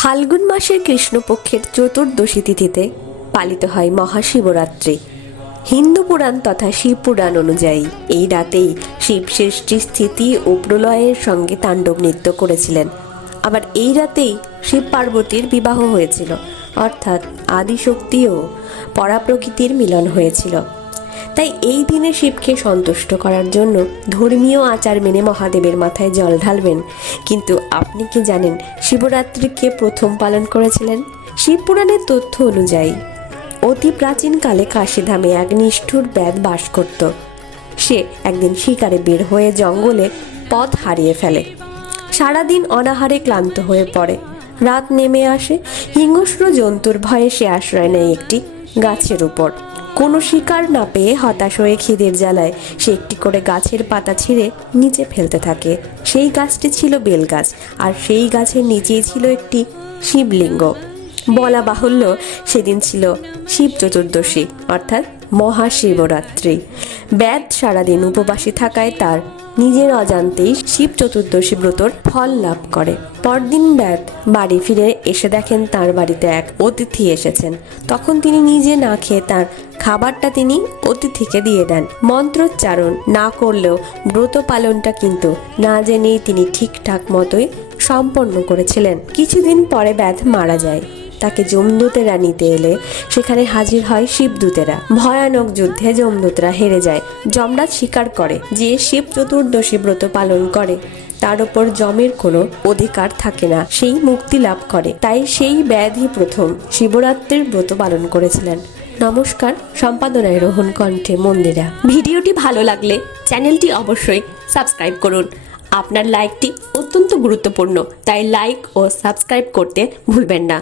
ফাল্গুন মাসের কৃষ্ণপক্ষের চতুর্দশী তিথিতে পালিত হয় মহাশিবরাত্রি। হিন্দু পুরাণ তথা শিব পুরাণ অনুযায়ী এই রাতেই শিব সৃষ্টি, স্থিতি ও প্রলয়ের সঙ্গে তাণ্ডব নৃত্য করেছিলেন। আবার এই রাতেই শিব পার্বতীর বিবাহ হয়েছিল, অর্থাৎ আদিশক্তি ও পরাপ্রকৃতির মিলন হয়েছিল। তাই এই দিনে শিবকে সন্তুষ্ট করার জন্য ধর্মীয় আচার মেনে মহাদেবের মাথায় জল ঢালবেন। কিন্তু আপনি কি জানেন শিবরাত্রিকে প্রথম পালন করেছিলেন? শিবপুরাণের তথ্য অনুযায়ী অতি প্রাচীনকালে কাশীধামে এক নিষ্ঠুর ব্যাধ বাস করত। সে একদিন শিকারে বের হয়ে জঙ্গলে পথ হারিয়ে ফেলে। সারাদিন অনাহারে ক্লান্ত হয়ে পড়ে। রাত নেমে আসে। হিংস্র জন্তুর ভয়ে সে আশ্রয় নেয় একটি গাছের উপর। কোনো শিকার না পেয়ে হতাশ হয়ে খিদের জ্বালায় সে একটি করে গাছের পাতা ছিঁড়ে নিচে ফেলতে থাকে। সেই গাছটি ছিল বেলগাছ, আর সেই গাছের নিচেই ছিল একটি শিবলিঙ্গ। বলা বাহুল্য সেদিন ছিল শিব চতুর্দশী, অর্থাৎ মহাশিবরাত্রি। ব্যাধ সারাদিন উপবাসী থাকায় তার নিজের অজান্তেই শিব চতুর্দশী ব্রতর ফল লাভ করে। পরদিন ব্যাধ বাড়ি ফিরে এসে দেখেন তার বাড়িতে এক অতিথি এসেছেন। তখন তিনি নিজে না খেয়ে তার খাবারটা তিনি অতিথিকে দিয়ে দেন। মন্ত্রোচ্চারণ না করলেও ব্রত পালনটা কিন্তু না জেনেই তিনি ঠিকঠাক মতোই সম্পন্ন করেছিলেন। কিছুদিন পরে ব্যাধ মারা যায়। তাকে যমদূতেরা নিতে এলে সেখানে হাজির হয় শিবদূতেরা। ভয়ানক যুদ্ধে যমদূতরা হেরে যায়। যমরাজ স্বীকার করে যে শিব চতুর্দশী ব্রত পালন করে তার উপর যমের কোনো অধিকার থাকে না, সেই মুক্তি লাভ করে। তাই সেই ব্যাধই প্রথম শিবরাত্রির ব্রত পালন করেছিলেন। নমস্কার, সম্পাদনায় রোহন কণ্ঠে মন্দিরা। ভিডিওটি ভালো লাগলে চ্যানেলটি অবশ্যই সাবস্ক্রাইব করুন। আপনার লাইকটি অত্যন্ত গুরুত্বপূর্ণ, তাই লাইক ও সাবস্ক্রাইব করতে ভুলবেন না।